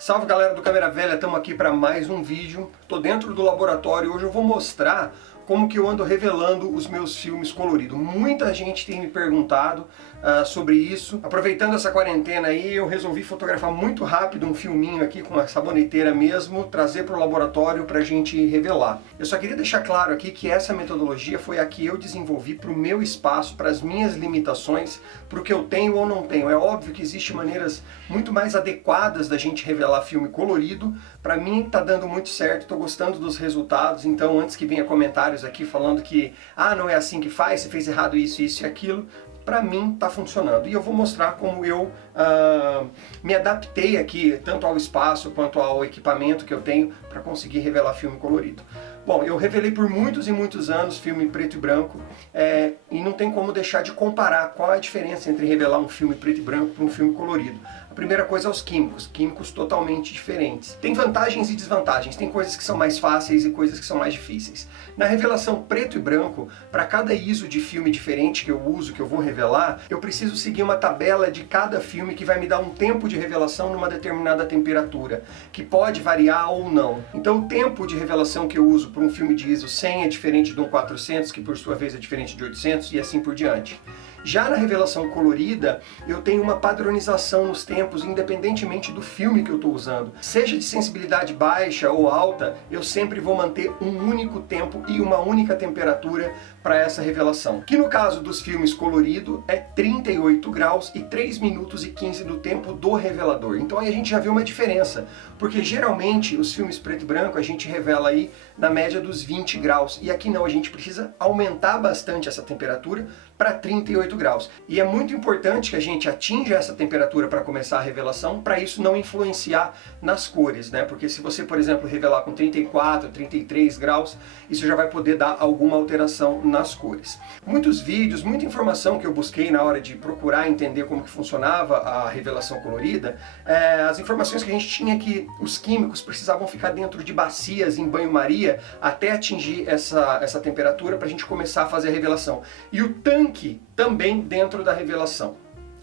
Salve galera do Câmera Velha, estamos aqui para mais um vídeo. Estou dentro do laboratório e hoje eu vou mostrar como que eu ando revelando os meus filmes coloridos. Muita gente tem me perguntado sobre isso. Aproveitando essa quarentena aí, eu resolvi fotografar muito rápido um filminho aqui com uma saboneteira mesmo, trazer para o laboratório para a gente revelar. Eu só queria deixar claro aqui que essa metodologia foi a que eu desenvolvi para o meu espaço, para as minhas limitações, para o que eu tenho ou não tenho. É óbvio que existem maneiras muito mais adequadas da gente revelar filme colorido. Para mim está dando muito certo, estou gostando dos resultados, então antes que venha comentários aqui falando que não é assim que faz, você fez errado isso, isso e aquilo, para mim está funcionando. E eu vou mostrar como eu me adaptei aqui, tanto ao espaço quanto ao equipamento que eu tenho para conseguir revelar filme colorido. Bom, eu revelei por muitos e muitos anos filme preto e branco e não tem como deixar de comparar qual é a diferença entre revelar um filme preto e branco para um filme colorido. A primeira coisa é os químicos totalmente diferentes. Tem vantagens e desvantagens, tem coisas que são mais fáceis e coisas que são mais difíceis. Na revelação preto e branco, para cada ISO de filme diferente que eu uso, que eu vou revelar, eu preciso seguir uma tabela de cada filme que vai me dar um tempo de revelação numa determinada temperatura, que pode variar ou não. Então o tempo de revelação que eu uso para um filme de ISO 100 é diferente de um 400, que por sua vez é diferente de 800 e assim por diante. Já na revelação colorida, eu tenho uma padronização nos tempos, independentemente do filme que eu estou usando. Seja de sensibilidade baixa ou alta, eu sempre vou manter um único tempo e uma única temperatura para essa revelação. Que no caso dos filmes colorido é 38 graus e 3 minutos e 15 do tempo do revelador. Então aí a gente já vê uma diferença, porque geralmente os filmes preto e branco a gente revela aí na média dos 20 graus. E aqui não, a gente precisa aumentar bastante essa temperatura para 38 graus. E é muito importante que a gente atinja essa temperatura para começar a revelação, para isso não influenciar nas cores, né? Porque se você, por exemplo, revelar com 34, 33 graus, isso já vai poder dar alguma alteração nas cores. Muitos vídeos, muita informação que eu busquei na hora de procurar entender como que funcionava a revelação colorida, as informações que a gente tinha é que os químicos precisavam ficar dentro de bacias em banho-maria até atingir essa temperatura para a gente começar a fazer a revelação. E o tanque também dentro da revelação.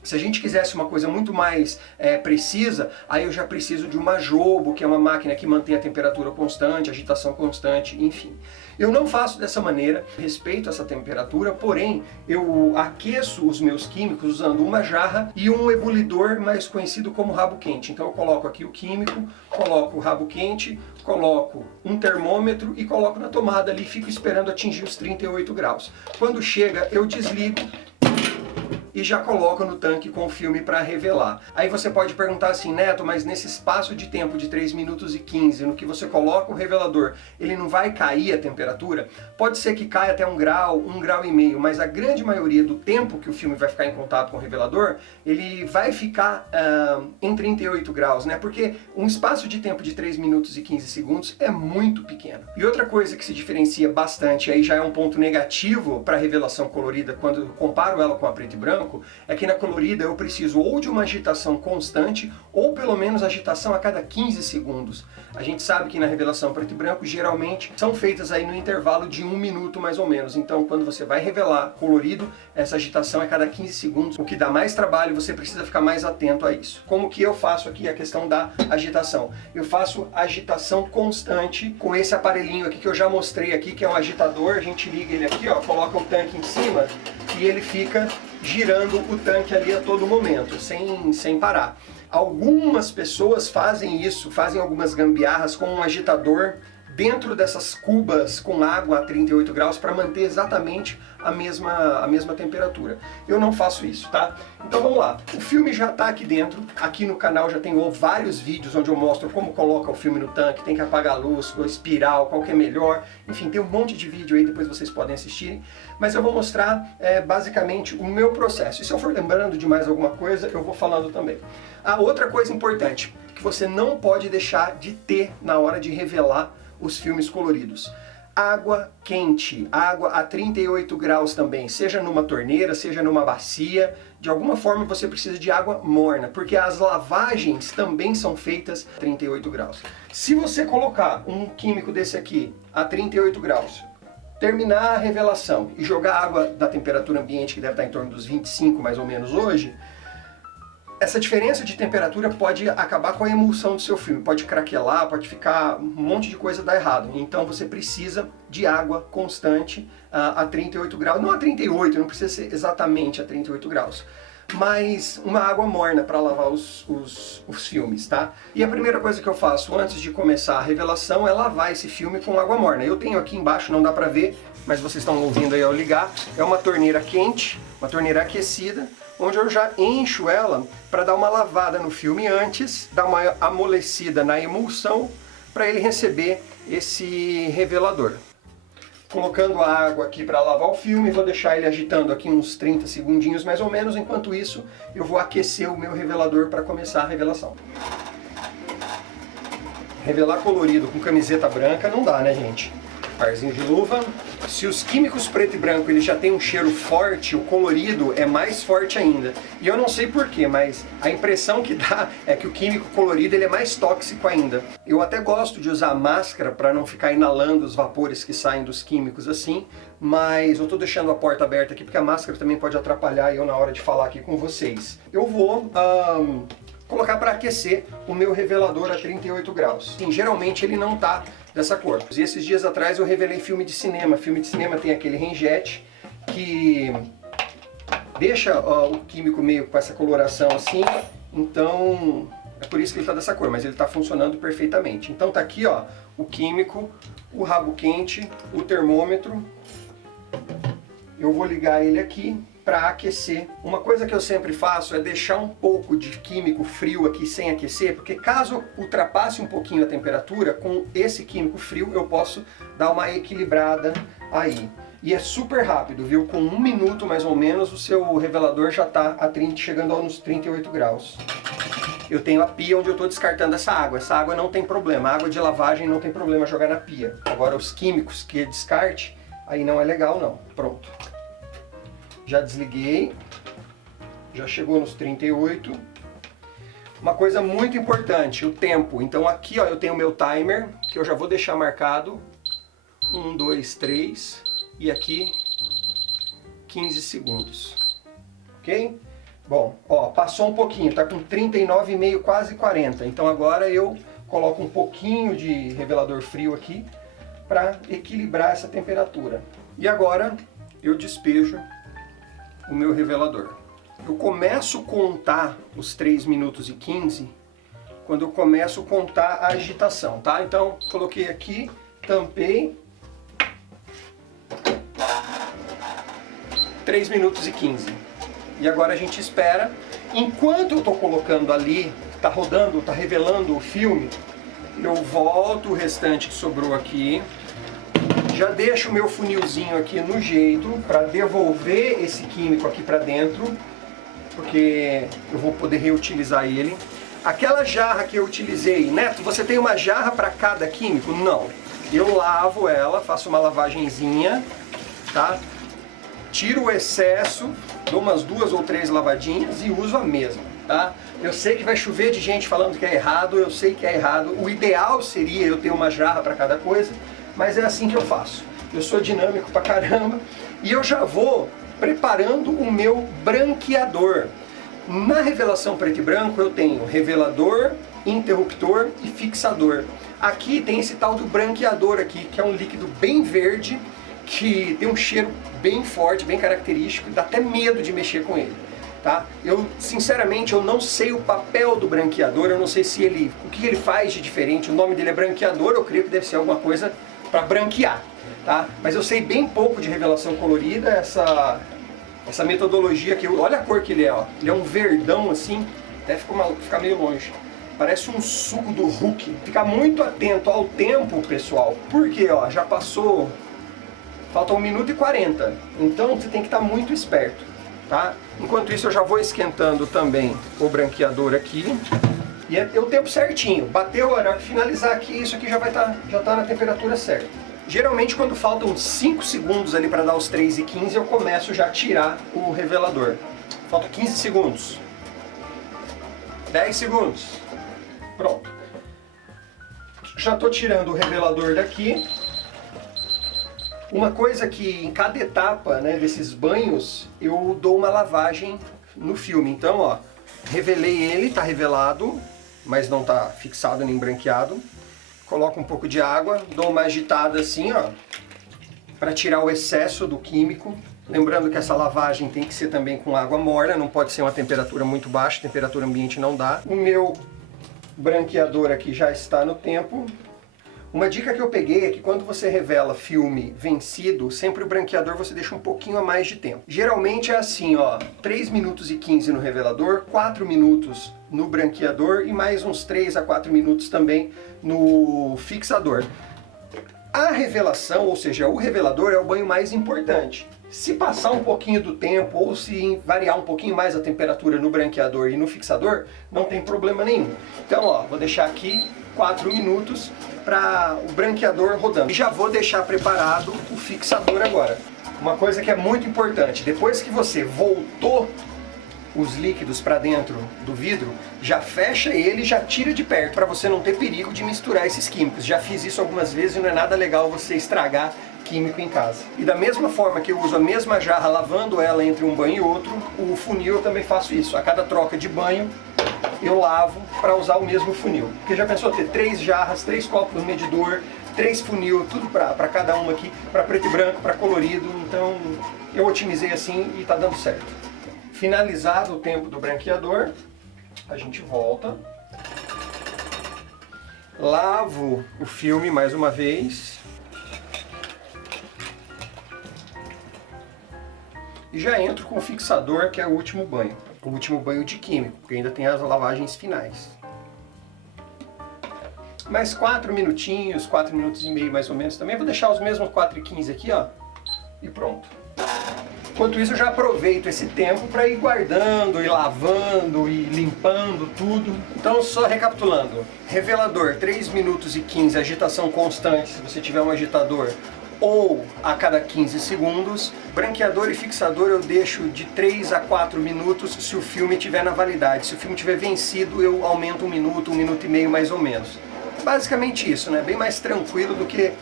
Se a gente quisesse uma coisa muito mais precisa, aí eu já preciso de uma jobo, que é uma máquina que mantém a temperatura constante, a agitação constante, enfim. Eu não faço dessa maneira, respeito essa temperatura, porém eu aqueço os meus químicos usando uma jarra e um ebulidor mais conhecido como rabo quente. Então eu coloco aqui o químico, coloco o rabo quente, coloco um termômetro e coloco na tomada ali e fico esperando atingir os 38 graus. Quando chega eu desligo e já coloca no tanque com o filme para revelar. Aí você pode perguntar assim, Neto, mas nesse espaço de tempo de 3 minutos e 15, no que você coloca o revelador, ele não vai cair a temperatura? Pode ser que caia até 1 grau e meio, mas a grande maioria do tempo que o filme vai ficar em contato com o revelador, ele vai ficar em 38 graus, né? Porque um espaço de tempo de 3 minutos e 15 segundos é muito pequeno. E outra coisa que se diferencia bastante, aí já é um ponto negativo para a revelação colorida, quando eu comparo ela com a preto e branco, é que na colorida eu preciso ou de uma agitação constante ou pelo menos agitação a cada 15 segundos. A gente sabe que na revelação preto e branco geralmente são feitas aí no intervalo de 1 minuto mais ou menos. Então quando você vai revelar colorido, essa agitação é a cada 15 segundos, o que dá mais trabalho, você precisa ficar mais atento a isso. Como que eu faço aqui a questão da agitação? Eu faço agitação constante com esse aparelhinho aqui que eu já mostrei aqui, que é um agitador. A gente liga ele aqui, ó, coloca o tanque em cima e ele fica girando o tanque ali a todo momento, sem parar. Algumas pessoas fazem isso, fazem algumas gambiarras com um agitador dentro dessas cubas com água a 38 graus para manter exatamente a mesma temperatura. Eu não faço isso, tá? Então vamos lá. O filme já está aqui dentro. Aqui no canal já tem vários vídeos onde eu mostro como coloca o filme no tanque, tem que apagar a luz, a espiral, qual que é melhor. Enfim, tem um monte de vídeo aí, depois vocês podem assistir. Mas eu vou mostrar basicamente o meu processo. E se eu for lembrando de mais alguma coisa, eu vou falando também. A outra coisa importante que você não pode deixar de ter na hora de revelar os filmes coloridos. Água quente, água a 38 graus também, seja numa torneira, seja numa bacia, de alguma forma você precisa de água morna, porque as lavagens também são feitas a 38 graus. Se você colocar um químico desse aqui a 38 graus, terminar a revelação e jogar água da temperatura ambiente, que deve estar em torno dos 25 mais ou menos hoje, Essa diferença de temperatura pode acabar com a emulsão do seu filme, pode craquelar, pode ficar um monte de coisa dar errado. Então você precisa de água constante a 38 graus, não a 38, não precisa ser exatamente a 38 graus, mas uma água morna para lavar os filmes, tá? E a primeira coisa que eu faço antes de começar a revelação é lavar esse filme com água morna. Eu tenho aqui embaixo, não dá para ver, mas vocês estão ouvindo aí ao ligar, é uma torneira quente, uma torneira aquecida, onde eu já encho ela para dar uma lavada no filme antes, dar uma amolecida na emulsão para ele receber esse revelador. Colocando a água aqui para lavar o filme, vou deixar ele agitando aqui uns 30 segundinhos mais ou menos, enquanto isso eu vou aquecer o meu revelador para começar a revelação. Revelar colorido com camiseta branca não dá, né, gente? Parzinho de luva. Se os químicos preto e branco ele já tem um cheiro forte, o colorido é mais forte ainda. E eu não sei porquê, mas a impressão que dá é que o químico colorido ele é mais tóxico ainda. Eu até gosto de usar máscara para não ficar inalando os vapores que saem dos químicos assim, mas eu estou deixando a porta aberta aqui porque a máscara também pode atrapalhar eu na hora de falar aqui com vocês. Eu vou colocar para aquecer o meu revelador a 38 graus. Sim, geralmente ele não tá dessa cor. E esses dias atrás eu revelei filme de cinema. Filme de cinema tem aquele rengete que deixa o químico meio com essa coloração assim, então é por isso que ele está dessa cor, mas ele está funcionando perfeitamente. Então tá aqui, ó, o químico, o rabo quente, o termômetro. Eu vou ligar ele aqui para aquecer. Uma coisa que eu sempre faço é deixar um pouco de químico frio aqui sem aquecer, porque caso ultrapasse um pouquinho a temperatura, com esse químico frio eu posso dar uma equilibrada aí. E é super rápido, viu? Com 1 minuto mais ou menos o seu revelador já está chegando nos 38 graus. Eu tenho a pia onde eu estou descartando essa água. Essa água não tem problema, a água de lavagem não tem problema jogar na pia. Agora os químicos que descarte, aí não é legal não. Pronto. Já desliguei, já chegou nos 38. Uma coisa muito importante, o tempo. Então aqui ó, eu tenho o meu timer, que eu já vou deixar marcado. 1, 2, 3 e aqui 15 segundos. Ok? Bom, ó, passou um pouquinho, tá com 39,5, quase 40. Então agora eu coloco um pouquinho de revelador frio aqui para equilibrar essa temperatura. E agora eu despejo o meu revelador. Eu começo a contar os 3 minutos e 15 quando eu começo a contar a agitação, tá? Então, coloquei aqui, tampei. 3 minutos e 15. E agora a gente espera. Enquanto eu estou colocando ali, tá rodando, tá revelando o filme, eu volto o restante que sobrou aqui. Já deixo o meu funilzinho aqui no jeito para devolver esse químico aqui para dentro, porque eu vou poder reutilizar ele. Aquela jarra que eu utilizei, Neto, você tem uma jarra para cada químico? Não. Eu lavo ela, faço uma lavagenzinha, tá? Tiro o excesso, dou umas 2 ou 3 lavadinhas e uso a mesma, tá? Eu sei que vai chover de gente falando que é errado, eu sei que é errado. O ideal seria eu ter uma jarra para cada coisa, mas é assim que eu faço. Eu sou dinâmico pra caramba e eu já vou preparando o meu branqueador. Na revelação preto e branco eu tenho revelador, interruptor e fixador. Aqui tem esse tal do branqueador aqui, que é um líquido bem verde, que tem um cheiro bem forte, bem característico, dá até medo de mexer com ele. Tá? Eu, sinceramente, eu não sei o papel do branqueador, eu não sei se o que ele faz de diferente. O nome dele é branqueador, eu creio que deve ser alguma coisa para branquear, tá? Mas eu sei bem pouco de revelação colorida, essa metodologia que olha a cor que ele é, ó. Ele é um verdão assim, até ficar meio longe. Parece um suco do Hulk. Ficar muito atento ao tempo, pessoal, porque ó, já passou, falta 1 minuto e 40, então você tem que estar muito esperto, tá? Enquanto isso eu já vou esquentando também o branqueador aqui. E é o tempo certinho, bateu a hora que finalizar aqui, isso aqui já tá na temperatura certa. Geralmente quando faltam 5 segundos ali para dar os 3:15, eu começo já a tirar o revelador. Falta 15 segundos. 10 segundos. Pronto. Já estou tirando o revelador daqui. Uma coisa que em cada etapa, né, desses banhos, eu dou uma lavagem no filme. Então, ó, revelei ele, tá revelado, mas não tá fixado nem branqueado. Coloco um pouco de água, dou uma agitada assim, ó, para tirar o excesso do químico. Lembrando que essa lavagem tem que ser também com água morna, não pode ser uma temperatura muito baixa, temperatura ambiente não dá. O meu branqueador aqui já está no tempo. Uma dica que eu peguei é que quando você revela filme vencido, sempre o branqueador você deixa um pouquinho a mais de tempo. Geralmente é assim, ó, 3 minutos e 15 no revelador, 4 minutos no branqueador e mais uns 3 a 4 minutos também no fixador. A revelação, ou seja, o revelador é o banho mais importante. Se passar um pouquinho do tempo ou se variar um pouquinho mais a temperatura no branqueador e no fixador, não tem problema nenhum. Então, ó, vou deixar aqui 4 minutos para o branqueador rodando. E já vou deixar preparado o fixador agora. Uma coisa que é muito importante, depois que você voltou os líquidos para dentro do vidro, já fecha ele e já tira de perto para você não ter perigo de misturar esses químicos. Já fiz isso algumas vezes e não é nada legal você estragar químico em casa. E da mesma forma que eu uso a mesma jarra lavando ela entre um banho e outro, o funil eu também faço isso. A cada troca de banho eu lavo para usar o mesmo funil. Porque já pensou ter 3 jarras, 3 copos no medidor, 3 funil, tudo para cada uma aqui, para preto e branco, para colorido. Então eu otimizei assim e está dando certo. Finalizado o tempo do branqueador, a gente volta. Lavo o filme mais uma vez. E já entro com o fixador, que é o último banho. O último banho de químico, porque ainda tem as lavagens finais. Mais 4 minutinhos, 4 minutos e meio mais ou menos também. Vou deixar os mesmos 4 e 15 aqui, ó. E pronto. Enquanto isso, eu já aproveito esse tempo para ir guardando, ir lavando, e limpando tudo. Então, só recapitulando. Revelador, 3 minutos e 15, agitação constante, se você tiver um agitador, ou a cada 15 segundos. Branqueador e fixador eu deixo de 3 a 4 minutos se o filme estiver na validade. Se o filme tiver vencido, eu aumento 1 minuto e meio mais ou menos. Basicamente isso, né? Bem mais tranquilo do que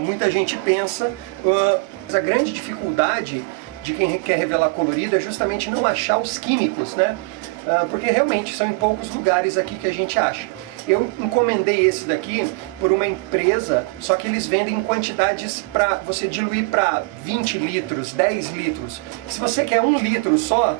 muita gente pensa. A grande dificuldade de quem quer revelar colorido é justamente não achar os químicos, né? Porque realmente são em poucos lugares aqui que a gente acha. Eu encomendei esse daqui por uma empresa, só que eles vendem em quantidades para você diluir para 20 litros, 10 litros. Se você quer 1 litro só,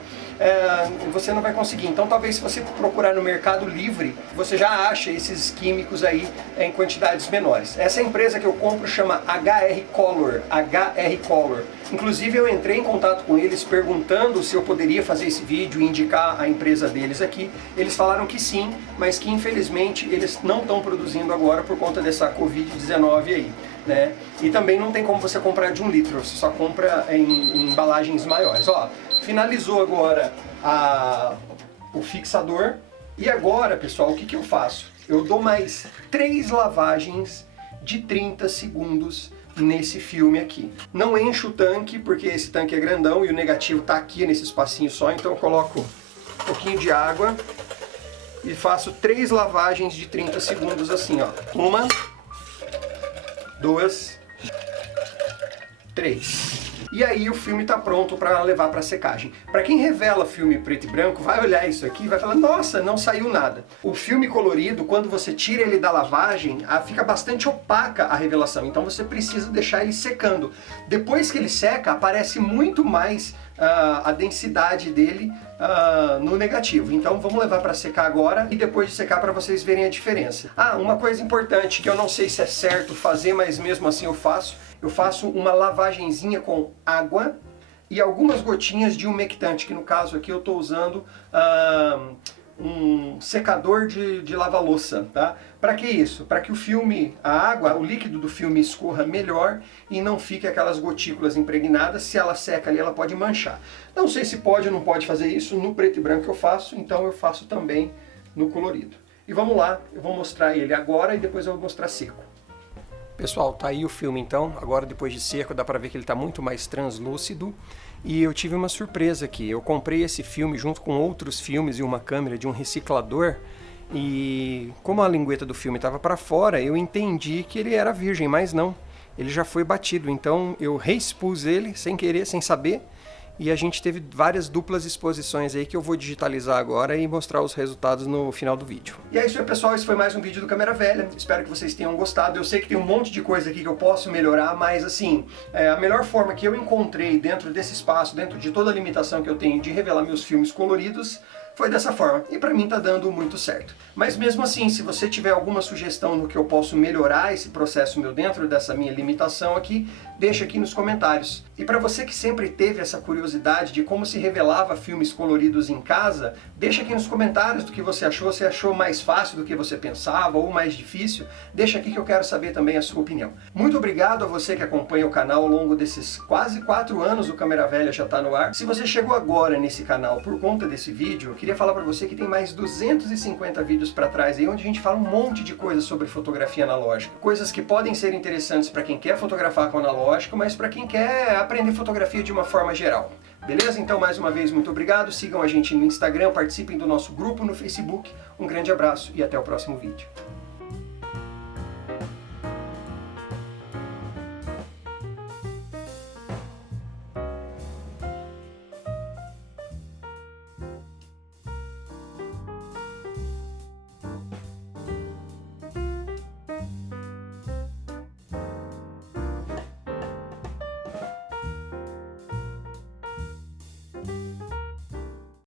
você não vai conseguir. Então talvez se você procurar no Mercado Livre, você já acha esses químicos aí em quantidades menores. Essa empresa que eu compro chama HR Color, HR Color. Inclusive eu entrei em contato com eles perguntando se eu poderia fazer esse vídeo e indicar a empresa deles aqui. Eles falaram que sim, mas que infelizmente eles não estão produzindo agora por conta dessa Covid-19 aí, né? E também não tem como você comprar de 1 litro, você só compra em embalagens maiores. Ó, finalizou agora o fixador. E agora, pessoal, o que eu faço? Eu dou mais 3 lavagens de 30 segundos nesse filme aqui. Não encho o tanque, porque esse tanque é grandão e o negativo está aqui nesse espacinho só, então eu coloco um pouquinho de água e faço 3 lavagens de 30 segundos assim, ó. 1, 2, 3. E aí o filme está pronto para levar para secagem. Para quem revela filme preto e branco, vai olhar isso aqui e vai falar, nossa, não saiu nada. O filme colorido, quando você tira ele da lavagem, fica bastante opaca a revelação, então você precisa deixar ele secando. Depois que ele seca, aparece muito mais a densidade dele no negativo. Então vamos levar para secar agora e depois de secar para vocês verem a diferença. Uma coisa importante que eu não sei se é certo fazer, mas mesmo assim eu faço uma lavagenzinha com água e algumas gotinhas de umectante, que no caso aqui eu estou usando um secador de lava-louça, tá? Para que isso? Para que o filme, o líquido do filme escorra melhor e não fique aquelas gotículas impregnadas. Se ela seca ali, ela pode manchar. Não sei se pode ou não pode fazer isso, no preto e branco eu faço, então eu faço também no colorido. E vamos lá, eu vou mostrar ele agora e depois eu vou mostrar seco. Pessoal, tá aí o filme então, agora depois de seco dá pra ver que ele tá muito mais translúcido. E eu tive uma surpresa aqui, eu comprei esse filme junto com outros filmes e uma câmera de um reciclador. E como a lingueta do filme estava para fora, eu entendi que ele era virgem, mas não. Ele já foi batido, então eu reexpus ele sem querer, sem saber. e a gente teve várias duplas exposições aí que eu vou digitalizar agora e mostrar os resultados no final do vídeo. E é isso aí, pessoal, esse foi mais um vídeo do Câmera Velha, espero que vocês tenham gostado. Eu sei que tem um monte de coisa aqui que eu posso melhorar, mas assim, a melhor forma que eu encontrei dentro desse espaço, dentro de toda a limitação que eu tenho de revelar meus filmes coloridos, foi dessa forma, e pra mim tá dando muito certo. Mas mesmo assim, se você tiver alguma sugestão no que eu posso melhorar esse processo meu dentro dessa minha limitação aqui, deixa aqui nos comentários. E para você que sempre teve essa curiosidade de como se revelava filmes coloridos em casa, deixa aqui nos comentários do que você achou, se achou mais fácil do que você pensava ou mais difícil, deixa aqui que eu quero saber também a sua opinião. Muito obrigado a você que acompanha o canal ao longo desses quase 4 anos o Câmera Velha já tá no ar. Se você chegou agora nesse canal por conta desse vídeo, eu queria falar para você que tem mais 250 vídeos para trás aí, onde a gente fala um monte de coisas sobre fotografia analógica. Coisas que podem ser interessantes para quem quer fotografar com analógico, mas para quem quer aprender fotografia de uma forma geral. Beleza? Então, mais uma vez, muito obrigado. Sigam a gente no Instagram, participem do nosso grupo no Facebook. Um grande abraço e até o próximo vídeo.